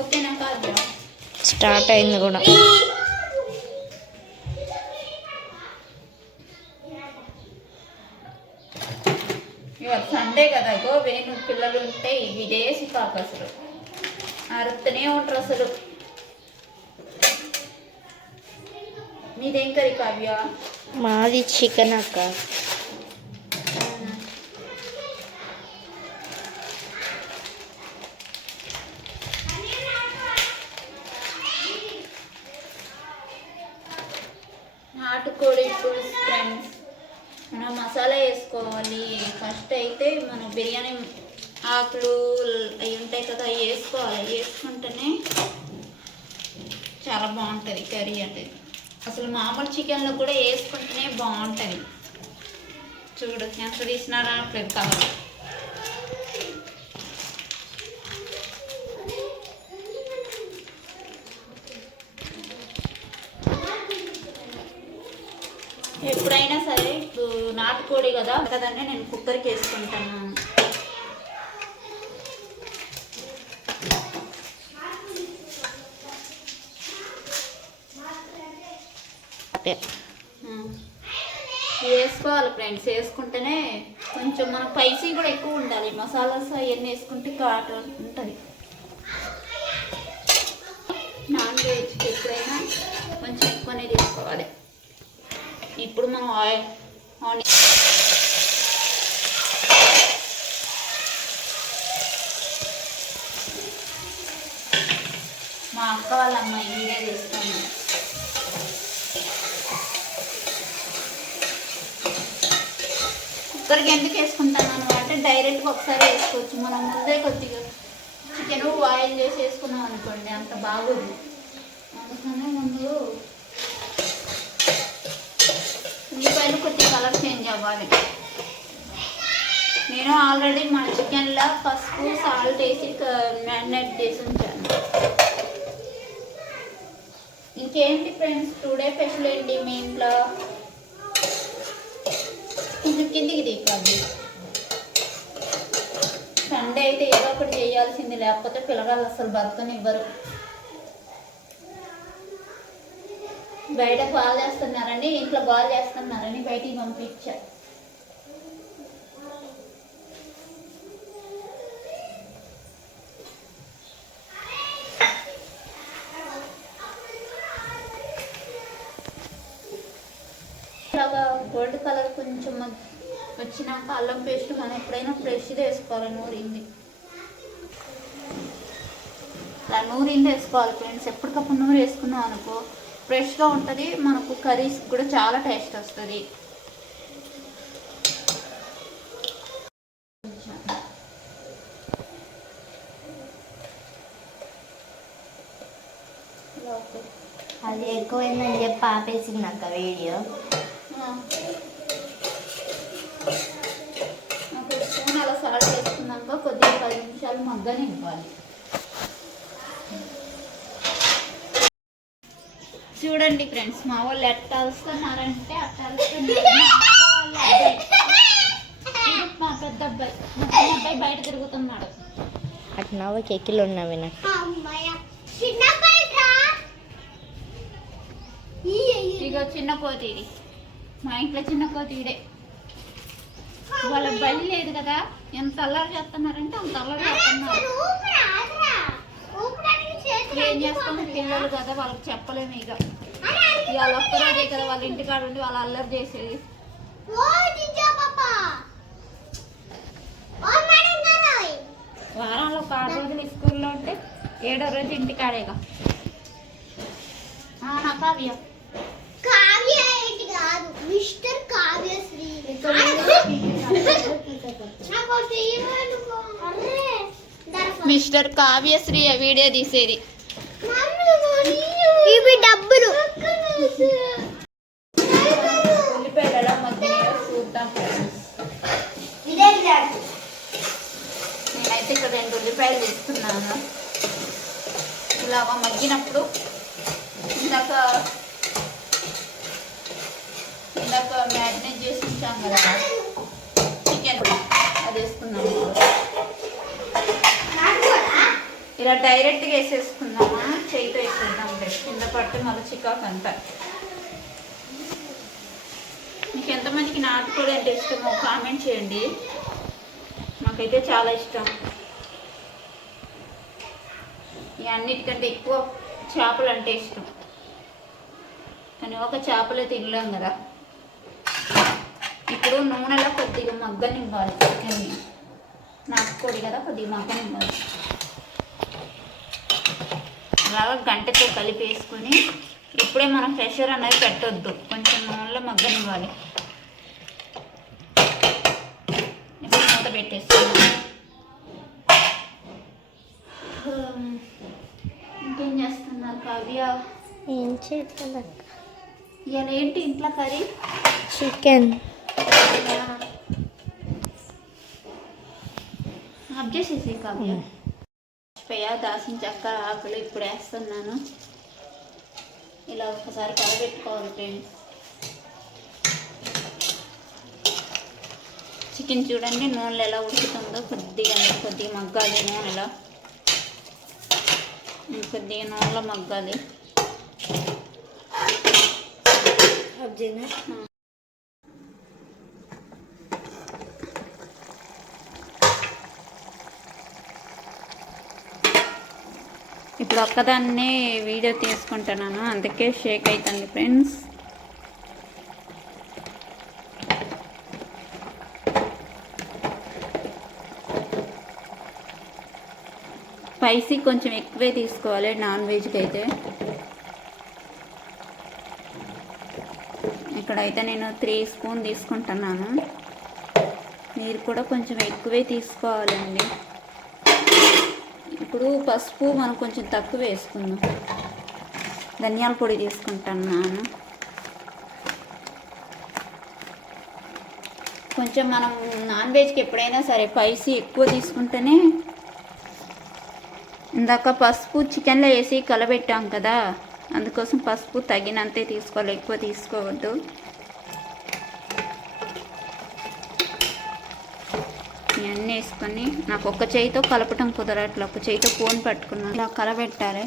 ఓకేనా కాదు స్టార్ట్ అయింది కూడా. ఇవాళ సండే కదా ఇగో వేణు పిల్లలు ఉంటే ఇదే సికాకు అసలు. అరుస్తూనే ఉంటారు అసలు. మీదేం కర్రీ కావ్య? మాది చికెన్ అక్క నాటుకోడి పులుసు ఫ్రెండ్స్ మనం మసాలా వేసుకోవాలి ఫస్ట్ అయితే మనం బిర్యానీ ఆకులు అవి ఉంటాయి కదా అవి వేసుకోవాలి. అవి వేసుకుంటేనే చాలా బాగుంటుంది కర్రీ అంటే. అసలు మామూలు చికెన్లో కూడా వేసుకుంటేనే బాగుంటుంది. చూడు ఎంత తీసినారా అనట్లేదు కలర్. ఎప్పుడైనా సరే ఇప్పుడు నాటుకోడి కదా కదండి నేను కుక్కర్కి వేసుకుంటాను. అంటే వేసుకోవాలి ఫ్రెండ్స్ వేసుకుంటేనే కొంచెం మన స్పైసీ కూడా ఎక్కువ ఉండాలి. మసాలాస్ అవన్నీ వేసుకుంటే కాట ఉంటుంది. నాన్ వెజ్ ఎప్పుడైనా కొంచెం ఎక్కువనే తీసుకోవాలి. ఇప్పుడు మనం ఆయిల్ ఆనియన్ మా అక్క వాళ్ళ అమ్మాయి వీడియో తీస్తాను కుక్కర్కి ఎందుకు వేసుకుంటాను అంటే డైరెక్ట్గా ఒకసారి వేసుకోవచ్చు. మనం ముందే కొద్దిగా చికెన్ ఆయిల్ చేసి వేసుకున్నాం అనుకోండి అంత బాగోదు. అందుకనే ముందు ఉల్లిపాయలు కొద్దిగా కలర్ చేంజ్ అవ్వాలి. నేను ఆల్రెడీ మా చికెన్లో పసుపు సాల్ట్ వేసి మ్యారినేట్ చేసి ఉంచాను. ఇంకేంటి ఫ్రెండ్స్? టుడే స్పెషల్ ఏంటి మీ ఇంట్లో? కిందికి దిక్కాలి సండే అయితే ఏదో ఒకటి చేయాల్సింది లేకపోతే పిల్లగాళ్ళు అసలు బతకనివ్వరు బయట బాగా చేస్తున్నారని ఇంట్లో బాగా చేస్తున్నారని బయటికి పంపించా. గోల్డ్ కలర్ కొంచెం వచ్చినాక అల్లం పేస్ట్ మనం ఎప్పుడైనా ఫ్రెష్ది వేసుకోవాలి నూరింది. అలా నూరింది వేసుకోవాలి ఫ్రెండ్స్. ఎప్పటికప్పుడు నూరు వేసుకున్నాం అనుకో ఫ్రెష్గా ఉంటుంది మనకు కర్రీస్ కూడా చాలా టేస్ట్ వస్తుంది. అది ఎక్కువైందని చెప్పి ఆపేసింది నాకు వీడియో ఆ. ఒక స్పూన్ అలా సాల్ట్ వేసుకున్నాక కొద్దిగా పది నిమిషాలు మగ్గని ఇవ్వాలి చూడండి ఫ్రెండ్స్ మా వాళ్ళు వస్తున్నారంటే అట్లా వస్తున్నారు. మా వాళ్ళ అబ్బాయి. మా పెద్ద అబ్బాయి బయట తిరుగుతున్నాడు. అటు నవ్వు కెక్కిలు ఉన్నవి నాకు. ఇక చిన్న కోతి ఇది. మా ఇంట్లో చిన్న కోతి ఇడే వాళ్ళ బలి లేదు కదా. ఎంత అల్లరి చేస్తున్నారంటే అంత అల్లరి చేస్తున్నారు. ఏం చేస్తాం? పిల్లలు కదా వాళ్ళకి చెప్పలేము ఇక. ఇవాళ ఒక్కరోజే కదా వాళ్ళ ఇంటికాడ ఉండి వాళ్ళు అల్లరి చేసేది. వారంలో ఒక ఆరు రోజులు స్కూల్లో ఉంటే ఏడో రోజు ఇంటికాడేగా నా కావ్య. కావ్య ఏంటి కాదు mister Kavyasri mister Kavyasri video తీసేది ఇవి డబ్బులు ఉల్లిపాయలు ఎలా మగ్గినాయో చూద్దాం friends. ఇదే నేనైతే ఇక్కడ రెండు ఉల్లిపాయలు తీసుకున్నాను ఇలాగ మగ్గినప్పుడు ఇందాక ఇందాక మ్యారినేట్ చేసి ఉంచాం కదా చికెన్ అది వేసుకున్నాము ఇలా డైరెక్ట్గా వేసేసుకుందామా? చేయితో వేసేద్దాం కింద పట్టు మళ్ళీ చికాకు అంతా. మీకు ఎంతమందికి నాటుకోడి అంటే ఇష్టమో కామెంట్ చేయండి. నాకైతే చాలా ఇష్టం. ఈ అన్నిటికంటే ఎక్కువ చేపలు అంటే ఇష్టం. కానీ ఒక చేపలే తినలేం కదా. ఇప్పుడు నూనెలో కొద్దిగా మగ్గనివ్వాలి. చికెన్ని నాటుకోడి కదా కొద్దిగా మగ్గనివ్వాలి. అలాగా గంటతో కలిపి వేసుకొని ఇప్పుడే మనం ప్రెషర్ అనేది పెట్టొద్దు. కొంచెం నూనెలో మగ్గనివ్వాలి. ఇప్పుడు మూత పెట్టేస్తున్నాం ఇంకేం చేస్తున్నారు కావ్య? ఏం చేయట్లేదు ఇవాళ ఏంటి ఇంట్లో కర్రీ? చికెన్ ఆఫ్ చేసేసి కావ్య. దాసిన చక్క ఆకులు ఇప్పుడు వేస్తున్నాను. ఇలా ఒకసారి కలబెట్టుకోవాలి ఫ్రెండ్స్. చికెన్ చూడండి నూనెలో ఎలా ఉడుకుతుందో కొద్దిగా కొద్దిగా మగ్గాలి నూనెలో. కొద్దిగా నూనెలో మగ్గాలి. ఇప్పుడు ఒక్కదాన్నే వీడియో తీసుకుంటున్నాను. అందుకే షేక్ అవుతుంది ఫ్రెండ్స్. స్పైసీ కొంచెం ఎక్కువే తీసుకోవాలి నాన్ వెజ్కి అయితే. ఇక్కడైతే నేను త్రీ స్పూన్ తీసుకుంటున్నాను. మీరు కూడా కొంచెం ఎక్కువే తీసుకోవాలండి. ఇప్పుడు పసుపు మనం కొంచెం తక్కువ వేసుకుందాం. ధనియాల పొడి తీసుకుంటున్నాను కొంచెం మనం నాన్ వెజ్కి ఎప్పుడైనా సరే స్పైసీ ఎక్కువ తీసుకుంటేనే ఇందాక పసుపు చికెన్లో వేసి కలబెట్టాం కదా అందుకోసం పసుపు తగినంతే తీసుకోవాలి ఎక్కువ తీసుకోవద్దు. అన్నీ వేసుకొని నాకు ఒక్క చేయితో కలపటం కుదరట్లే. ఒక చేయితో ఫోన్ పట్టుకున్నాను. ఇలా కలబెట్టాలి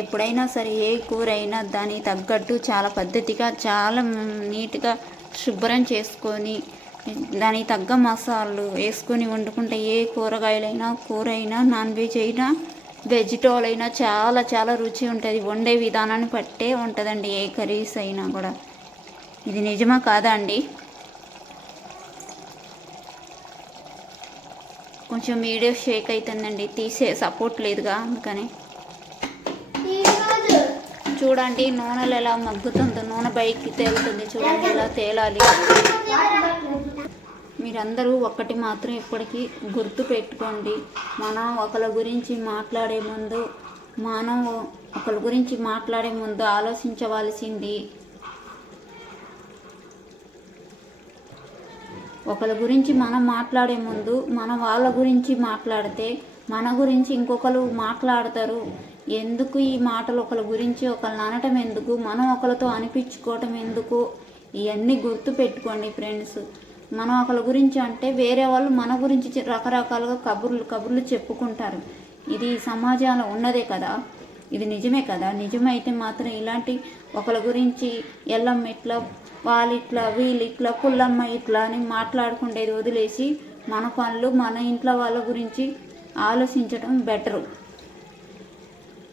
ఎప్పుడైనా సరే ఏ కూర అయినా దానికి తగ్గట్టు చాలా పద్ధతిగా చాలా నీట్గా శుభ్రం చేసుకొని దానికి తగ్గ మసాలాలు వేసుకొని వండుకుంటే ఏ కూరగాయలైనా కూర అయినా నాన్ వెజ్ అయినా వెజిటబుల్ అయినా చాలా చాలా రుచి ఉంటుంది. వండే విధానాన్ని పట్టే ఉంటుందండి ఏ కర్రీస్ అయినా కూడా. ఇది నిజమా కాదా అండి? కొంచెం వీడియో షేక్ అవుతుందండి తీసే సపోర్ట్ లేదుగా అందుకని. చూడండి నూనెలు ఎలా మగ్గుతుందో నూనె బయటికి తేలుతుంది చూడండి ఎలా తేలాలి. మీరందరూ ఒక్కటి మాత్రం ఇప్పటికీ గుర్తు పెట్టుకోండి. మనం ఒకరి గురించి మాట్లాడే ముందు మనం ఒకరి గురించి మాట్లాడే ముందు ఆలోచించవలసింది ఒకరి గురించి మనం మాట్లాడే ముందు మనం వాళ్ళ గురించి మాట్లాడితే మన గురించి ఇంకొకరు మాట్లాడతారు. ఎందుకు ఈ మాటలు ఒకరి గురించి ఒకరిని అనటం ఎందుకు? మనం ఒకరితో అనిపించుకోవటం ఎందుకు? ఇవన్నీ గుర్తు పెట్టుకోండి ఫ్రెండ్స్. మనం ఒకరి గురించి అంటే వేరే వాళ్ళు మన గురించి రకరకాలుగా కబుర్లు కబుర్లు చెప్పుకుంటారు. ఇది సమాజంలో ఉన్నదే కదా. ఇది నిజమే కదా? నిజమైతే మాత్రం ఇలాంటి ఒకరి గురించి ఎల్లమ్మ ఇట్లా వాళ్ళిట్లా వీళ్ళిట్లా ఇట్లా పుల్లమ్మ ఇట్లా అని మాట్లాడుకుండేది వదిలేసి మన పనులు మన ఇంట్లో వాళ్ళ గురించి ఆలోచించడం బెటరు.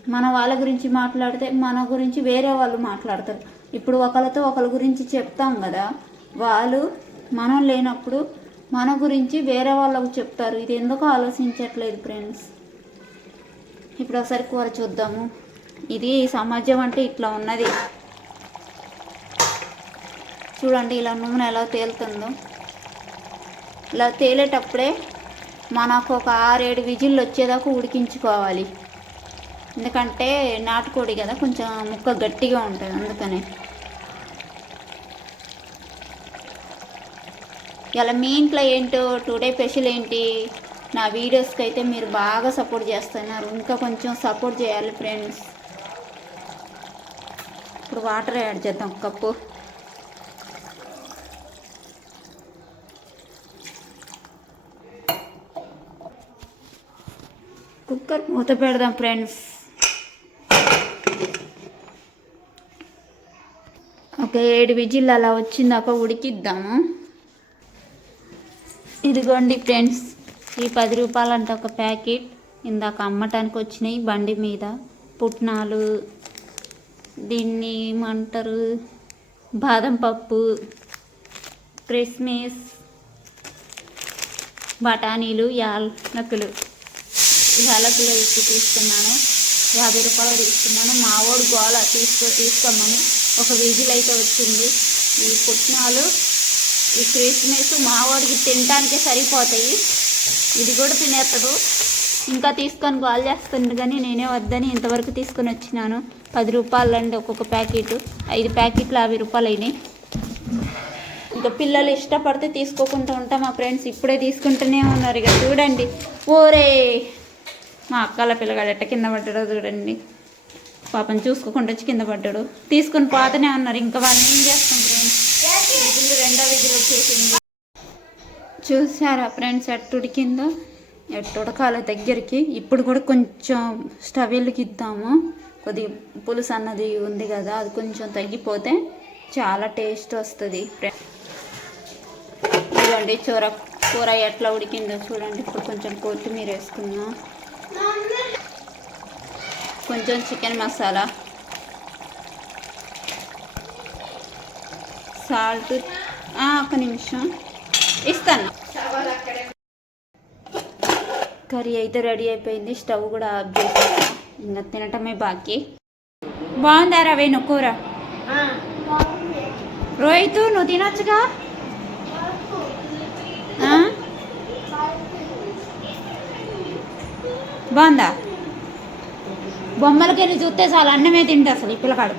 మన వాళ్ళ గురించి మాట్లాడితే మన గురించి వేరే వాళ్ళు మాట్లాడతారు. ఇప్పుడు ఒకరితో ఒకరి గురించి చెప్తాం కదా? వాళ్ళు మనం లేనప్పుడు మన గురించి వేరే వాళ్ళకు చెప్తారు. ఇది ఎందుకు ఆలోచించట్లేదు ఫ్రెండ్స్. ఇప్పుడు ఒకసారి కూర చూద్దాము. ఇది సమాజం అంటే ఇట్లా ఉన్నది. చూడండి ఇలా నూనె ఎలా తేలుతుందో. ఇలా తేలేటప్పుడే మనకు ఒక ఆరేడు విజిల్లు వచ్చేదాకా ఉడికించుకోవాలి. ఎందుకంటే నాటుకోడి కదా కొంచెం ముక్క గట్టిగా ఉంటుంది అందుకనే. ఇలా మీ ఇంట్లో ఏంటో టుడే స్పెషల్ ఏంటి? నా వీడియోస్కి అయితే మీరు బాగా సపోర్ట్ చేస్తున్నారు. ఇంకా కొంచెం సపోర్ట్ చేయాలి ఫ్రెండ్స్. ఇప్పుడు వాటర్ యాడ్ చేద్దాం. ఒక కప్పు. కుక్కర్ మూత పెడదాం ఫ్రెండ్స్. ఒక ఏడు విజిల్ అలా వచ్చిందాక ఉడికిద్దాము. ఇదిగోండి ఫ్రెండ్స్. ఈ పది రూపాయలంట ఒక ప్యాకెట్. ఇందాక అమ్మటానికి వచ్చినాయి బండి మీద. పుట్నాలు దీన్ని ఏమంటారు? బాదం పప్పు క్రిస్మస్ బఠానీలు యాలకులు. యాలకులు ఇచ్చి తీసుకున్నాను. యాభై రూపాయలు తీసుకున్నాను. మావోడు గోల తీసుకో తీసుకోమని ఒక విజిల్ అయితే వచ్చింది. ఈ పుట్నాలు ఈ క్రిస్మస్ మావోడికి తినటానికే సరిపోతాయి. ఇది కూడా తినేస్తాడు ఇంకా తీసుకొని కాల్ చేస్తుండు కానీ నేనే వద్దని ఇంతవరకు తీసుకొని వచ్చినాను. పది రూపాయలు అండి ఒక్కొక్క ప్యాకెట్. ఐదు ప్యాకెట్లు యాభై రూపాయలు అయినాయి ఇంకా పిల్లలు ఇష్టపడితే తీసుకోకుండా ఉంటాం మా ఫ్రెండ్స్. ఇప్పుడే తీసుకుంటూనే ఉన్నారు. ఇక చూడండి. ఓరే! మా అక్కల పిల్లగాడు ఎట్ట కింద పడ్డాడో చూడండి. పాపం చూసుకోకుండా వచ్చి కింద పడ్డాడు. తీసుకుని పోతూనే ఉన్నారు. ఇంకా వాళ్ళని ఏం చేస్తాం ఫ్రెండ్స్? విజిల్ రెండో విధులు వచ్చేసింది. చూసారా ఫ్రెండ్స్ ఎట్టుడికిందో? ఉడికిందో ఎట్టు దగ్గరికి. ఇప్పుడు కూడా కొంచెం స్టవ్ వెలిగిద్దాము కొద్ది పులుసు అన్నది ఉంది కదా అది కొంచెం తగ్గిపోతే చాలా టేస్ట్ వస్తుంది. చూడండి చూర కూర ఎట్లా ఉడికిందో చూడండి. ఇప్పుడు కొంచెం కొత్తిమీర వేసుకుందాం. కొంచెం చికెన్ మసాలా. సాల్ట్. ఒక నిమిషం. ఇస్తాను. కర్రీ అయితే రెడీ అయిపోయింది. స్టవ్ కూడా ఆఫ్ చేసేసా. ఇంకా తినటమే బాకీ. బాగుందా రవేణు కూర? రోహిత్ నువ్వు తినొచ్చుగా? బాగుందా? బొమ్మలకి వెళ్ళి చూస్తే చాలు అన్నమే తింటా అసలు ఈ పిల్లకాడు.